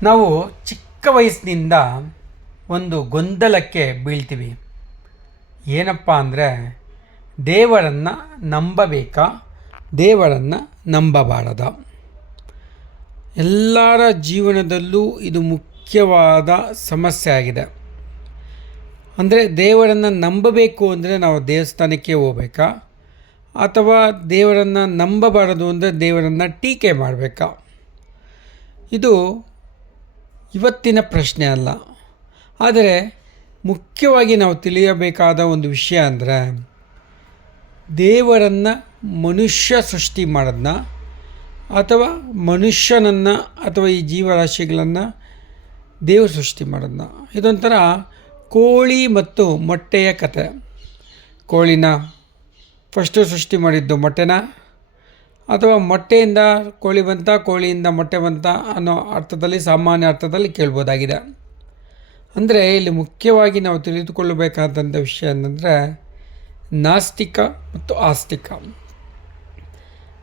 ನಾವು ಚಿಕ್ಕ ವಯಸ್ಸಿನಿಂದ ಒಂದು ಗೊಂದಲಕ್ಕೆ ಬೀಳ್ತೀವಿ. ಏನಪ್ಪ ಅಂದರೆ, ದೇವರನ್ನು ನಂಬಬೇಕಾ, ದೇವರನ್ನು ನಂಬಬಾರದ? ಎಲ್ಲರ ಜೀವನದಲ್ಲೂ ಇದು ಮುಖ್ಯವಾದ ಸಮಸ್ಯೆ ಆಗಿದೆ. ಅಂದರೆ ದೇವರನ್ನು ನಂಬಬೇಕು ಅಂದರೆ ನಾವು ದೇವಸ್ಥಾನಕ್ಕೆ ಹೋಗ್ಬೇಕಾ, ಅಥವಾ ದೇವರನ್ನು ನಂಬಬಾರದು ಅಂದರೆ ದೇವರನ್ನು ಟೀಕೆ ಮಾಡಬೇಕಾ? ಇದು ಇವತ್ತಿನ ಪ್ರಶ್ನೆ ಅಲ್ಲ. ಆದರೆ ಮುಖ್ಯವಾಗಿ ನಾವು ತಿಳಿಯಬೇಕಾದ ಒಂದು ವಿಷಯ ಅಂದರೆ, ದೇವರನ್ನು ಮನುಷ್ಯ ಸೃಷ್ಟಿ ಮಾಡೋದನ್ನ, ಅಥವಾ ಮನುಷ್ಯನನ್ನು ಅಥವಾ ಈ ಜೀವರಾಶಿಗಳನ್ನು ದೇವರು ಸೃಷ್ಟಿ ಮಾಡೋದನ್ನ. ಇದೊಂಥರ ಕೋಳಿ ಮತ್ತು ಮೊಟ್ಟೆಯ ಕಥೆ. ಕೋಳಿನ ಫಸ್ಟು ಸೃಷ್ಟಿ ಮಾಡಿದ್ದು ಮೊಟ್ಟೆನ, ಅಥವಾ ಮೊಟ್ಟೆಯಿಂದ ಕೋಳಿ ಬಂತ, ಕೋಳಿಯಿಂದ ಮೊಟ್ಟೆ ಬಂತ ಅನ್ನೋ ಅರ್ಥದಲ್ಲಿ, ಸಾಮಾನ್ಯ ಅರ್ಥದಲ್ಲಿ ಕೇಳ್ಬೋದಾಗಿದೆ. ಅಂದರೆ ಇಲ್ಲಿ ಮುಖ್ಯವಾಗಿ ನಾವು ತಿಳಿದುಕೊಳ್ಳಬೇಕಾದಂಥ ವಿಷಯ ಏನಂದರೆ, ನಾಸ್ತಿಕ ಮತ್ತು ಆಸ್ತಿಕ.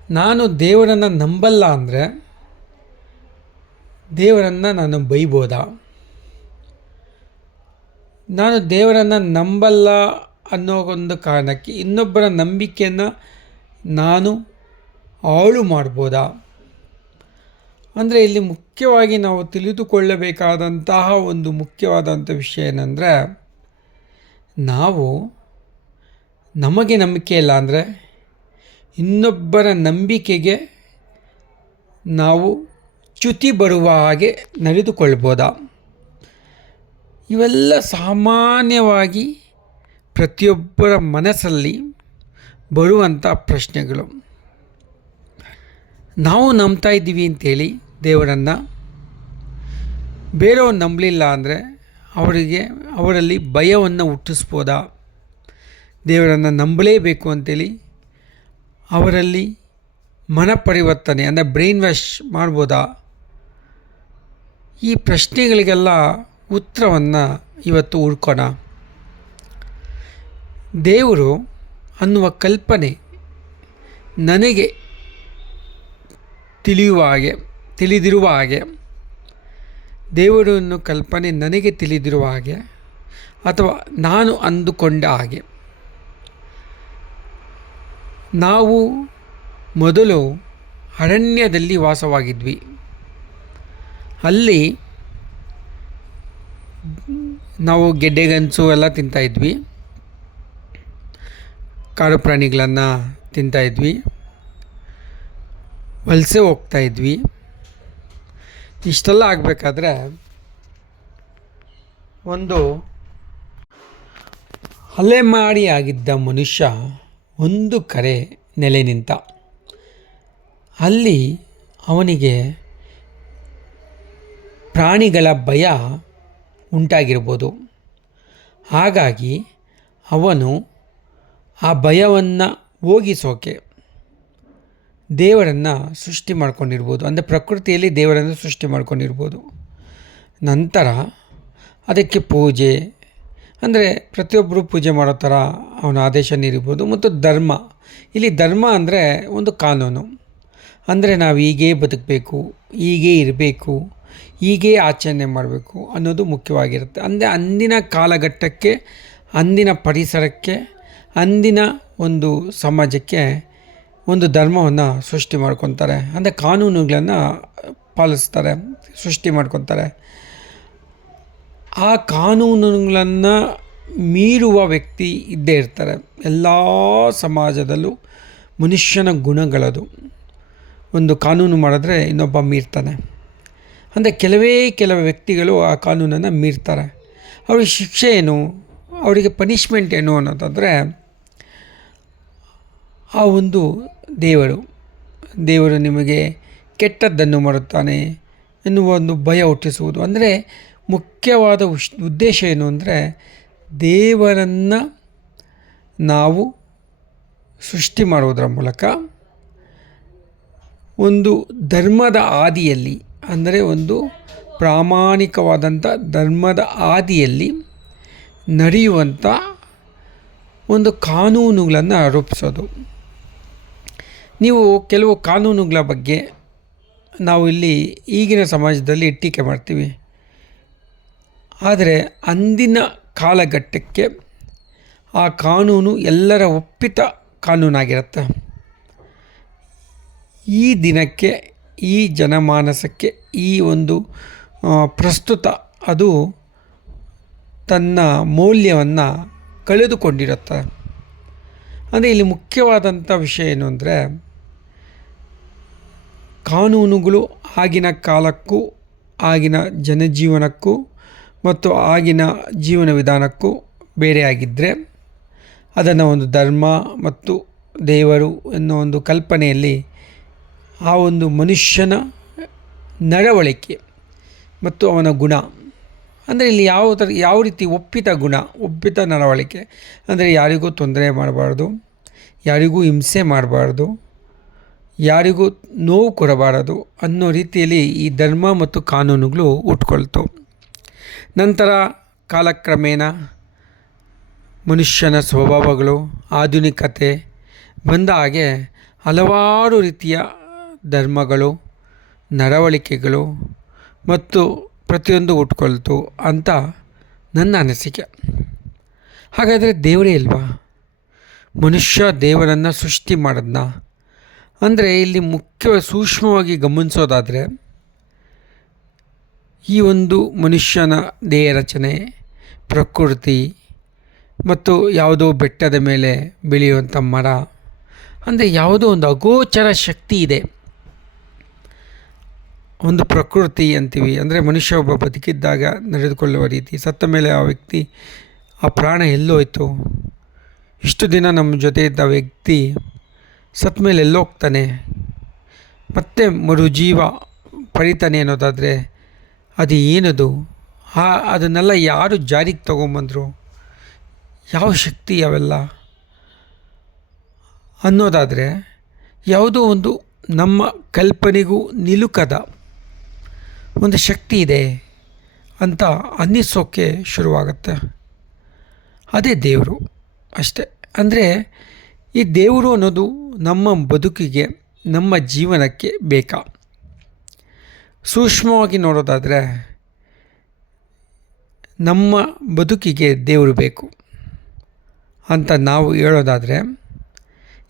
ನಾನು ದೇವರನ್ನು ನಂಬಲ್ಲ ಅಂದರೆ ದೇವರನ್ನು ನಾನು ಬೈಬೋದಾ? ನಾನು ದೇವರನ್ನು ನಂಬಲ್ಲ ಅನ್ನೋ ಒಂದು ಕಾರಣಕ್ಕೆ ಇನ್ನೊಬ್ಬರ ನಂಬಿಕೆಯನ್ನು ನಾನು ಹಾಳು ಮಾಡ್ಬೋದಾ? ಅಂದರೆ ಇಲ್ಲಿ ಮುಖ್ಯವಾಗಿ ನಾವು ತಿಳಿದುಕೊಳ್ಳಬೇಕಾದಂತಹ ಒಂದು ಮುಖ್ಯವಾದಂಥ ವಿಷಯ ಏನಂದರೆ, ನಾವು ನಮಗೆ ನಂಬಿಕೆ ಇಲ್ಲ ಅಂದರೆ ಇನ್ನೊಬ್ಬರ ನಂಬಿಕೆಗೆ ನಾವು ಚ್ಯುತಿ ಬರುವ ಹಾಗೆ ನಡೆದುಕೊಳ್ಬೋದಾ? ಇವೆಲ್ಲ ಸಾಮಾನ್ಯವಾಗಿ ಪ್ರತಿಯೊಬ್ಬರ ಮನಸ್ಸಲ್ಲಿ ಬರುವಂಥ ಪ್ರಶ್ನೆಗಳು. ನಾವು ನಂಬ್ತಾ ಇದ್ದೀವಿ ಅಂತೇಳಿ ದೇವರನ್ನು, ಬೇರೆಯವ್ರು ನಂಬಲಿಲ್ಲ ಅಂದರೆ ಅವರಲ್ಲಿ ಭಯವನ್ನು ಹುಟ್ಟಿಸ್ಬೋದಾ? ದೇವರನ್ನು ನಂಬಲೇಬೇಕು ಅಂತೇಳಿ ಅವರಲ್ಲಿ ಮನಪರಿವರ್ತನೆ ಅಂದರೆ ಬ್ರೈನ್ ವಾಶ್ ಮಾಡ್ಬೋದಾ? ಈ ಪ್ರಶ್ನೆಗಳಿಗೆಲ್ಲ ಉತ್ತರವನ್ನು ಇವತ್ತು ಹುಡ್ಕೋಣ. ದೇವರು ಅನ್ನುವ ಕಲ್ಪನೆ ನನಗೆ ತಿಳಿದಿರುವ ಹಾಗೆ, ದೇವರು ಅನ್ನೋ ಕಲ್ಪನೆ ನನಗೆ ತಿಳಿದಿರುವ ಹಾಗೆ, ಅಥವಾ ನಾನು ಅಂದುಕೊಂಡ ಹಾಗೆ, ನಾವು ಮೊದಲು ಅರಣ್ಯದಲ್ಲಿ ವಾಸವಾಗಿದ್ವಿ. ಅಲ್ಲಿ ನಾವು ಗೆಡ್ಡೆಗಂಚು ಎಲ್ಲ ತಿಂತಾಯಿದ್ವಿ, ಕಾಡು ಪ್ರಾಣಿಗಳನ್ನು ತಿಂತಾಯಿದ್ವಿ, ವಲಸೆ ಹೋಗ್ತಾಯಿದ್ವಿ. ಇಷ್ಟೆಲ್ಲ ಆಗಬೇಕಾದ್ರೆ ಒಂದು ಅಲೆಮಾರಿ ಆಗಿದ್ದ ಮನುಷ್ಯ ಒಂದು ಕಡೆ ನೆಲೆ ನಿಂತ. ಅಲ್ಲಿ ಅವನಿಗೆ ಪ್ರಾಣಿಗಳ ಭಯ ಉಂಟಾಗಿರ್ಬೋದು. ಹಾಗಾಗಿ ಅವನು ಆ ಭಯವನ್ನು ಹೋಗಿಸೋಕೆ ದೇವರನ್ನು ಸೃಷ್ಟಿ ಮಾಡ್ಕೊಂಡಿರ್ಬೋದು. ಅಂದರೆ ಪ್ರಕೃತಿಯಲ್ಲಿ ದೇವರನ್ನು ಸೃಷ್ಟಿ ಮಾಡ್ಕೊಂಡಿರ್ಬೋದು. ನಂತರ ಅದಕ್ಕೆ ಪೂಜೆ, ಅಂದರೆ ಪ್ರತಿಯೊಬ್ಬರು ಪೂಜೆ ಮಾಡೋ ಥರ ಅವನ ಆದೇಶ ನೀಡಿರ್ಬೋದು. ಮತ್ತು ಧರ್ಮ, ಇಲ್ಲಿ ಧರ್ಮ ಅಂದರೆ ಒಂದು ಕಾನೂನು. ಅಂದರೆ ನಾವು ಹೀಗೇ ಬದುಕಬೇಕು, ಹೀಗೇ ಇರಬೇಕು, ಹೀಗೇ ಆಚರಣೆ ಮಾಡಬೇಕು ಅನ್ನೋದು ಮುಖ್ಯವಾಗಿರುತ್ತೆ. ಅಂದರೆ ಅಂದಿನ ಕಾಲಘಟ್ಟಕ್ಕೆ, ಅಂದಿನ ಪರಿಸರಕ್ಕೆ, ಅಂದಿನ ಒಂದು ಸಮಾಜಕ್ಕೆ ಒಂದು ಧರ್ಮವನ್ನು ಸೃಷ್ಟಿ ಮಾಡ್ಕೊತಾರೆ. ಅಂದರೆ ಕಾನೂನುಗಳನ್ನು ಪಾಲಿಸ್ತಾರೆ, ಸೃಷ್ಟಿ ಮಾಡ್ಕೊತಾರೆ. ಆ ಕಾನೂನುಗಳನ್ನು ಮೀರುವ ವ್ಯಕ್ತಿ ಇದ್ದೇ ಇರ್ತಾರೆ. ಎಲ್ಲ ಸಮಾಜದಲ್ಲೂ ಮನುಷ್ಯನ ಗುಣಗಳದು. ಒಂದು ಕಾನೂನು ಮಾಡಿದ್ರೆ ಇನ್ನೊಬ್ಬ ಮೀರ್ತಾನೆ. ಅಂದರೆ ಕೆಲವು ವ್ಯಕ್ತಿಗಳು ಆ ಕಾನೂನನ್ನು ಮೀರ್ತಾರೆ. ಅವ್ರಿಗೆ ಶಿಕ್ಷೆ ಏನು, ಅವರಿಗೆ ಪನಿಷ್ಮೆಂಟ್ ಏನು ಅನ್ನೋದಾದರೆ, ಆ ಒಂದು ದೇವರು ನಿಮಗೆ ಕೆಟ್ಟದ್ದನ್ನು ಮಾಡುತ್ತಾನೆ ಎನ್ನುವ ಒಂದು ಭಯ ಹುಟ್ಟಿಸುವುದು. ಅಂದರೆ ಮುಖ್ಯವಾದ ಉದ್ದೇಶ ಏನು ಅಂದರೆ, ದೇವರನ್ನು ನಾವು ಸೃಷ್ಟಿ ಮಾಡುವುದರ ಮೂಲಕ ಒಂದು ಧರ್ಮದ ಹಾದಿಯಲ್ಲಿ, ಅಂದರೆ ಒಂದು ಪ್ರಾಮಾಣಿಕವಾದಂಥ ಧರ್ಮದ ಹಾದಿಯಲ್ಲಿ ನಡೆಯುವಂಥ ಒಂದು ಕಾನೂನುಗಳನ್ನು ರೂಪಿಸೋದು. ನೀವು ಕೆಲವು ಕಾನೂನುಗಳ ಬಗ್ಗೆ ನಾವು ಇಲ್ಲಿ ಈಗಿನ ಸಮಾಜದಲ್ಲಿ ಟೀಕೆ ಮಾಡ್ತೀವಿ. ಆದರೆ ಅಂದಿನ ಕಾಲಘಟ್ಟಕ್ಕೆ ಆ ಕಾನೂನು ಎಲ್ಲರ ಒಪ್ಪಿತ ಕಾನೂನಾಗಿರುತ್ತೆ. ಈ ದಿನಕ್ಕೆ, ಈ ಜನಮಾನಸಕ್ಕೆ, ಈ ಒಂದು ಪ್ರಸ್ತುತ ಅದು ತನ್ನ ಮೌಲ್ಯವನ್ನು ಕಳೆದುಕೊಂಡಿರುತ್ತೆ. ಅಂದರೆ ಇಲ್ಲಿ ಮುಖ್ಯವಾದಂಥ ವಿಷಯ ಏನು ಅಂದರೆ, ಕಾನೂನುಗಳು ಆಗಿನ ಕಾಲಕ್ಕೂ ಆಗಿನ ಜನಜೀವನಕ್ಕೂ ಮತ್ತು ಆಗಿನ ಜೀವನ ವಿಧಾನಕ್ಕೂ ಬೇರೆಯಾಗಿದ್ದರೆ ಅದನ್ನು ಒಂದು ಧರ್ಮ ಮತ್ತು ದೇವರು ಎನ್ನೋ ಒಂದು ಕಲ್ಪನೆಯಲ್ಲಿ ಆ ಒಂದು ಮನುಷ್ಯನ ನಡವಳಿಕೆ ಮತ್ತು ಅವನ ಗುಣ, ಅಂದರೆ ಇಲ್ಲಿ ಯಾವ ರೀತಿ ಒಪ್ಪಿತ ಗುಣ, ಒಪ್ಪಿತ ನಡವಳಿಕೆ ಅಂದರೆ ಯಾರಿಗೂ ತೊಂದರೆ ಮಾಡಬಾರ್ದು, ಯಾರಿಗೂ ಹಿಂಸೆ ಮಾಡಬಾರ್ದು, ಯಾರಿಗೂ ನೋವು ಕೊಡಬಾರದು ಅನ್ನೋ ರೀತಿಯಲ್ಲಿ ಈ ಧರ್ಮ ಮತ್ತು ಕಾನೂನುಗಳು ಹುಟ್ಕೊಳ್ತು. ನಂತರ ಕಾಲಕ್ರಮೇಣ ಮನುಷ್ಯನ ಸ್ವಭಾವಗಳು, ಆಧುನಿಕತೆ ಬಂದ ಹಾಗೆ ಹಲವಾರು ರೀತಿಯ ಧರ್ಮಗಳು, ನಡವಳಿಕೆಗಳು ಮತ್ತು ಪ್ರತಿಯೊಂದು ಹುಟ್ಕೊಳ್ತು ಅಂತ ನನ್ನ ಅನಿಸಿಕೆ. ಹಾಗಾದರೆ ದೇವರೇ ಇಲ್ವಾ? ಮನುಷ್ಯ ದೇವರನ್ನು ಸೃಷ್ಟಿ ಮಾಡೋದನ್ನ ಅಂದರೆ ಇಲ್ಲಿ ಸೂಕ್ಷ್ಮವಾಗಿ ಗಮನಿಸೋದಾದರೆ, ಈ ಒಂದು ಮನುಷ್ಯನ ದೇಹ ರಚನೆ, ಪ್ರಕೃತಿ ಮತ್ತು ಯಾವುದೋ ಬೆಟ್ಟದ ಮೇಲೆ ಬೆಳೆಯುವಂಥ ಮರ, ಅಂದರೆ ಯಾವುದೋ ಒಂದು ಅಗೋಚರ ಶಕ್ತಿ ಇದೆ. ಒಂದು ಪ್ರಕೃತಿ ಅಂತೀವಿ, ಅಂದರೆ ಮನುಷ್ಯ ಒಬ್ಬ ಬದುಕಿದ್ದಾಗ ನಡೆದುಕೊಳ್ಳುವ ರೀತಿ, ಸತ್ತ ಮೇಲೆ ಆ ವ್ಯಕ್ತಿ, ಆ ಪ್ರಾಣ ಎಲ್ಲೋಯ್ತು, ಇಷ್ಟು ದಿನ ನಮ್ಮ ಜೊತೆ ಇದ್ದ ವ್ಯಕ್ತಿ ಸತ್ತ ಮೇಲೆ ಎಲ್ಲೋಗ್ತಾನೆ, ಮತ್ತೆ ಮರುಜೀವ ಪಡಿತಾನೆ ಅನ್ನೋದಾದರೆ ಅದು ಏನದು? ಅದನ್ನೆಲ್ಲ ಯಾರು ಜಾರಿಗೆ ತಗೊಂಬಂದರು? ಯಾವ ಶಕ್ತಿ ಅವೆಲ್ಲ ಅನ್ನೋದಾದರೆ ಯಾವುದೋ ಒಂದು ನಮ್ಮ ಕಲ್ಪನೆಗೂ ನಿಲುಕದ ಒಂದು ಶಕ್ತಿ ಇದೆ ಅಂತ ಅನ್ನಿಸೋಕ್ಕೆ ಶುರುವಾಗುತ್ತೆ. ಅದೇ ದೇವರು ಅಷ್ಟೆ. ಅಂದರೆ ಈ ದೇವರು ಅನ್ನೋದು ನಮ್ಮ ಬದುಕಿಗೆ, ನಮ್ಮ ಜೀವನಕ್ಕೆ ಬೇಕಾ? ಸೂಕ್ಷ್ಮವಾಗಿ ನೋಡೋದಾದರೆ ನಮ್ಮ ಬದುಕಿಗೆ ದೇವರು ಬೇಕು ಅಂತ ನಾವು ಹೇಳೋದಾದರೆ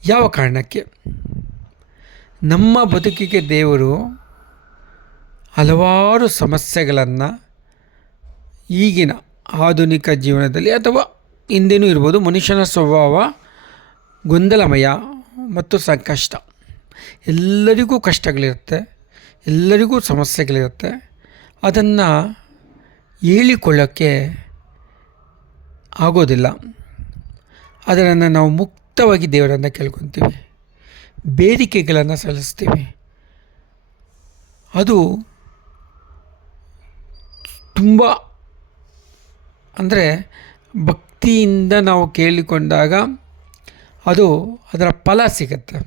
ಯಾವ ಕಾರಣಕ್ಕೆ? ನಮ್ಮ ಬದುಕಿಗೆ ದೇವರು ಹಲವಾರು ಸಮಸ್ಯೆಗಳನ್ನು ಈಗಿನ ಆಧುನಿಕ ಜೀವನದಲ್ಲಿ ಅಥವಾ ಹಿಂದೆನೂ ಇರ್ಬೋದು, ಮನುಷ್ಯನ ಸ್ವಭಾವ ಗೊಂದಲಮಯ ಮತ್ತು ಸಂಕಷ್ಟ, ಎಲ್ಲರಿಗೂ ಕಷ್ಟಗಳಿರುತ್ತೆ, ಎಲ್ಲರಿಗೂ ಸಮಸ್ಯೆಗಳಿರುತ್ತೆ. ಅದನ್ನು ಹೇಳಿಕೊಳ್ಳೋಕ್ಕೆ ಆಗೋದಿಲ್ಲ. ಅದನ್ನು ನಾವು ಮುಕ್ತವಾಗಿ ದೇವರನ್ನು ಕೇಳ್ಕೊತೀವಿ, ಬೇಡಿಕೆಗಳನ್ನು ಸಲ್ಲಿಸ್ತೀವಿ. ಅದು ತುಂಬ ಅಂದರೆ ಭಕ್ತಿಯಿಂದ ನಾವು ಕೇಳಿಕೊಂಡಾಗ ಅದರ ಫಲ ಸಿಗುತ್ತೆ.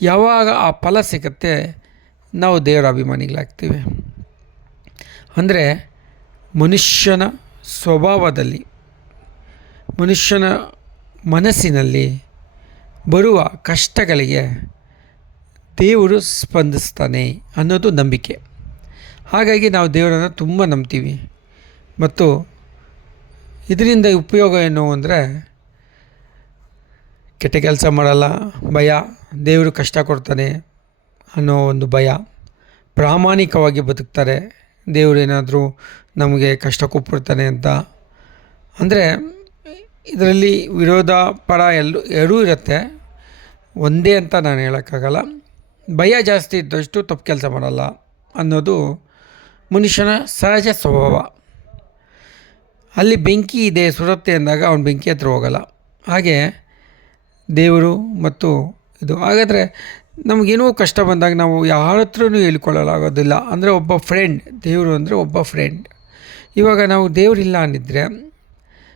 ಯಾವಾಗ ಆ ಫಲ ಸಿಗುತ್ತೆ ನಾವು ದೇವರ ಅಭಿಮಾನಿಗಳಾಗ್ತೀವಿ. ಅಂದರೆ ಮನುಷ್ಯನ ಸ್ವಭಾವದಲ್ಲಿ, ಮನುಷ್ಯನ ಮನಸ್ಸಿನಲ್ಲಿ ಬರುವ ಕಷ್ಟಗಳಿಗೆ ದೇವರು ಸ್ಪಂದಿಸ್ತಾನೆ ಅನ್ನೋದು ನಂಬಿಕೆ. ಹಾಗಾಗಿ ನಾವು ದೇವರನ್ನು ತುಂಬ ನಂಬ್ತೀವಿ. ಮತ್ತು ಇದರಿಂದ ಉಪಯೋಗ ಏನು ಅಂದರೆ, ಕೆಟ್ಟ ಕೆಲಸ ಮಾಡಲ್ಲ, ಭಯ, ದೇವರು ಕಷ್ಟ ಕೊಡ್ತಾನೆ ಅನ್ನೋ ಒಂದು ಭಯ, ಪ್ರಾಮಾಣಿಕವಾಗಿ ಬದುಕ್ತಾರೆ, ದೇವರೇನಾದರೂ ನಮಗೆ ಕಷ್ಟ ಕೊಟ್ಬಿಡ್ತಾನೆ ಅಂತ. ಅಂದರೆ ಇದರಲ್ಲಿ ವಿರೋಧ ಪರ ಎರಡೂ ಇರುತ್ತೆ, ಒಂದೇ ಅಂತ ನಾನು ಹೇಳೋಕ್ಕಾಗಲ್ಲ. ಭಯ ಜಾಸ್ತಿ ಇದ್ದಷ್ಟು ತಪ್ಪು ಕೆಲಸ ಮಾಡಲ್ಲ ಅನ್ನೋದು ಮನುಷ್ಯನ ಸಹಜ ಸ್ವಭಾವ. ಅಲ್ಲಿ ಬೆಂಕಿ ಇದೆ, ಸುಡುತ್ತೆ ಅಂದಾಗ ಅವನು ಬೆಂಕಿ ಹತ್ರ ಹೋಗಲ್ಲ. ಹಾಗೆ ದೇವರು ಮತ್ತು ಇದು. ಹಾಗಾದರೆ ನಮಗೇನೋ ಕಷ್ಟ ಬಂದಾಗ ನಾವು ಯಾರ ಹತ್ರನೂ ಹೇಳ್ಕೊಳ್ಳಲಾಗೋದಿಲ್ಲ. ಅಂದರೆ ಒಬ್ಬ ಫ್ರೆಂಡ್, ದೇವರು ಅಂದರೆ ಒಬ್ಬ ಫ್ರೆಂಡ್. ಇವಾಗ ನಾವು ದೇವರಿಲ್ಲ ಅನ್ನಿದ್ರೆ,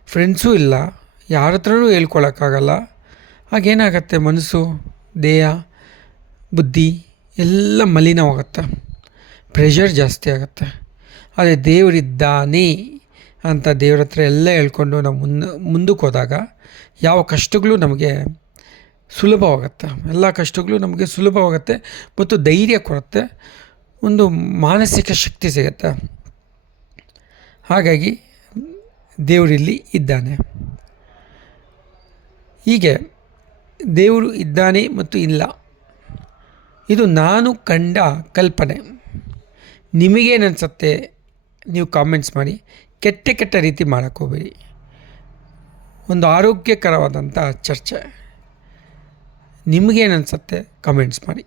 ಫ್ರೆಂಡ್ಸೂ ಇಲ್ಲ, ಯಾರ ಹತ್ರನೂ ಹೇಳ್ಕೊಳಕ್ಕಾಗಲ್ಲ. ಹಾಗೇನಾಗತ್ತೆ, ಮನಸ್ಸು, ದೇಹ, ಬುದ್ಧಿ ಎಲ್ಲ ಮಲಿನವಾಗುತ್ತೆ, ಪ್ರೆಷರ್ ಜಾಸ್ತಿ ಆಗುತ್ತೆ. ಅದೇ ದೇವರಿದ್ದಾನೆ ಅಂತ ದೇವ್ರ ಹತ್ರ ಎಲ್ಲ ಹೇಳ್ಕೊಂಡು ನಾವು ಮುಂದಕ್ಕೆ ಹೋದಾಗ ಯಾವ ಕಷ್ಟಗಳು ನಮಗೆ ಸುಲಭವಾಗುತ್ತೆ, ಎಲ್ಲ ಕಷ್ಟಗಳು ನಮಗೆ ಸುಲಭವಾಗುತ್ತೆ ಮತ್ತು ಧೈರ್ಯ ಕೊಡುತ್ತೆ ಒಂದು ಮಾನಸಿಕ ಶಕ್ತಿ ಸಿಗುತ್ತೆ. ಹಾಗಾಗಿ ದೇವರಿಲ್ಲಿ ಇದ್ದಾನೆ. ಹೀಗೆ ದೇವರು ಇದ್ದಾನೆ ಮತ್ತು ಇಲ್ಲ, ಇದು ನಾನು ಕಂಡ ಕಲ್ಪನೆ. ನಿಮಗೇನನ್ಸುತ್ತೆ ನೀವು ಕಾಮೆಂಟ್ಸ್ ಮಾಡಿ. ಕೆಟ್ಟ ರೀತಿ ಮಾಡೋಕ್ಕೋಗ್ಬೇಡಿ. ಒಂದು ಆರೋಗ್ಯಕರವಾದಂಥ ಚರ್ಚೆ. ನಿಮಗೇನನ್ಸುತ್ತೆ ಕಾಮೆಂಟ್ಸ್ ಮಾಡಿ.